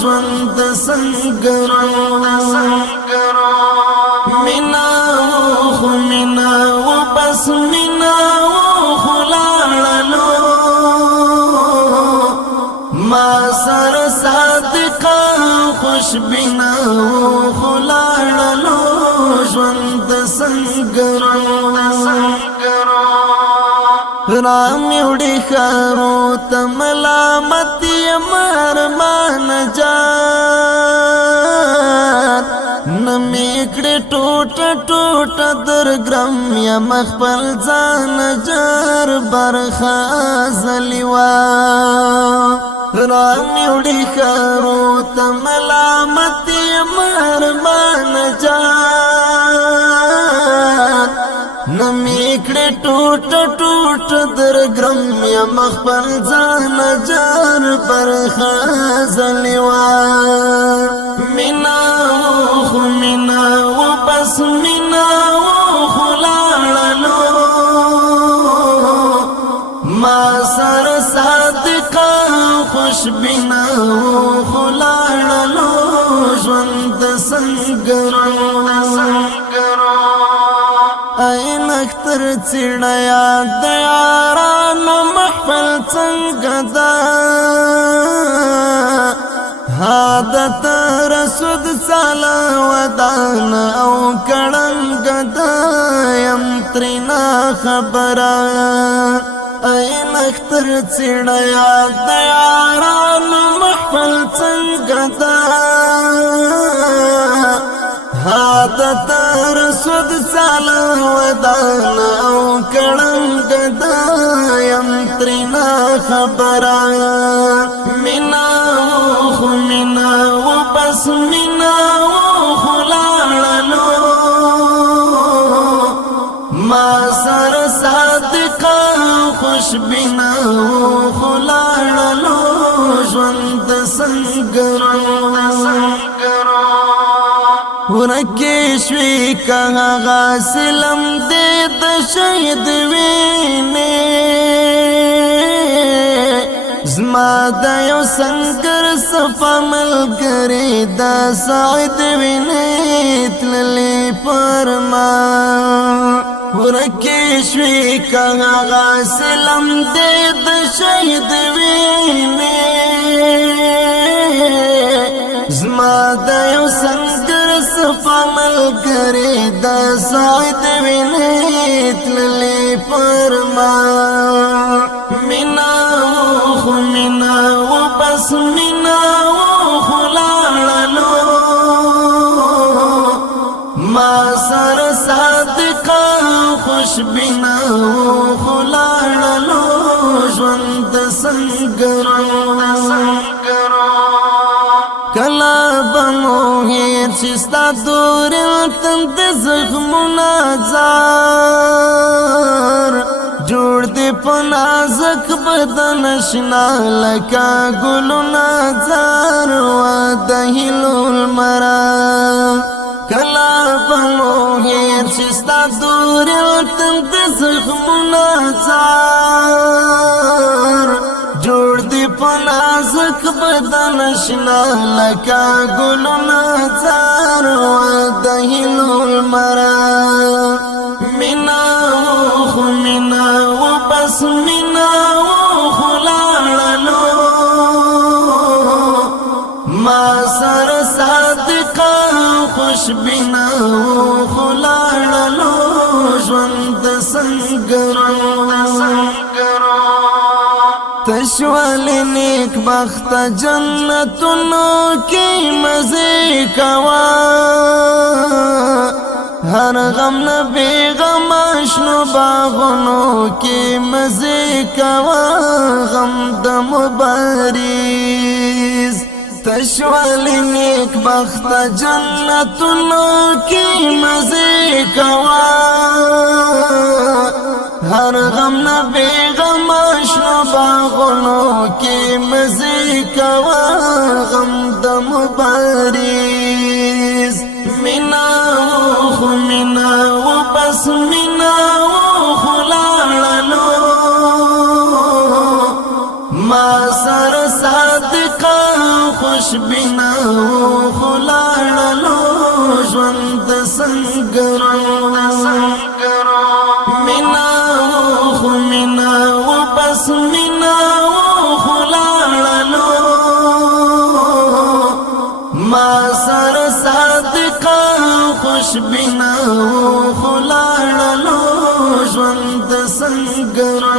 ژوند سنگرو مینا خو مینا و بس مینا خلاړلو ما سر صادقا خوش بنا خلاړلو ژوند سنگرو رامی وړي خارو تملامت مرمان جان نمیکړې ټوټ ټوټ درګرم یا مخبل ځان جار برخه زلیوا رامی وړي خارو تملامت مرمان جان نمیکړې ټوټ ټوټ درګرم یا مخبل ځان جار برخه زلیوا مینا خو مینا و بس مینا خلاړلو ما سر صادقا خوش بنا خلاړلو ژوند سنگرو این اختر چړیا د یارانو محفل څنګه دا عادت رسود سالا ودان او کړنګ دا یم ترنا خبره این اختر چړیا د یارانو محفل څنګه دا عادت رسود سالا ودان او کړنګ دا یم ترنا خبره مینا خو مینا و بس مینا خلاړلو ما سر صادقا خوش بنا خلاړلو ژوند سنگرو ورکی شوی که غاسلم دی د شهید ویني زما د یو سنگر صفا ملګری د سعید ویني تللی پرما ورکی شوی که غاسلم دی د شهید ویني زما د یو سنگر صفا ملګری د سعید ویني تللی پرما مینا خو مینا و بس مینا خلاړلو ما سر صادقا خوش بنا خلاړلو ژوند سنگرو کلا بمو هیر شستا دور تند زخمنا زار جوړ دې په نازک بدن شنا لکه ګلونه زار و د هیلو المرا کلا بمو هیر شستا دور تند زخمنا زار جوړ دې په نازک بدن شنا لکه ګلونه زار و د هیلو المرا مینا خو مینا و بس مینا خلاړلو ما سر صادقا خوش بنا خلاړلو ژوند سنگرو تشوال نیک بخت جنتونو کی مزے کوا ہر غم نبی غم اشنو باغنو کی مزے کوا غم دم بریز تشوال نیک بخت جنتونو کی مزے کوا ہر غم نبی غم اشنو باغنو کی مزے کوا غم دم بریز مینا خو مینا و بس مینا خلاړلو ما سر صادقا خوشبینا خلاړلو ژوند سنگرو مینا خو مینا و بس مینا خلاړلو ما سر صادقا خوشبینا خلاړلو ژوند سنگرو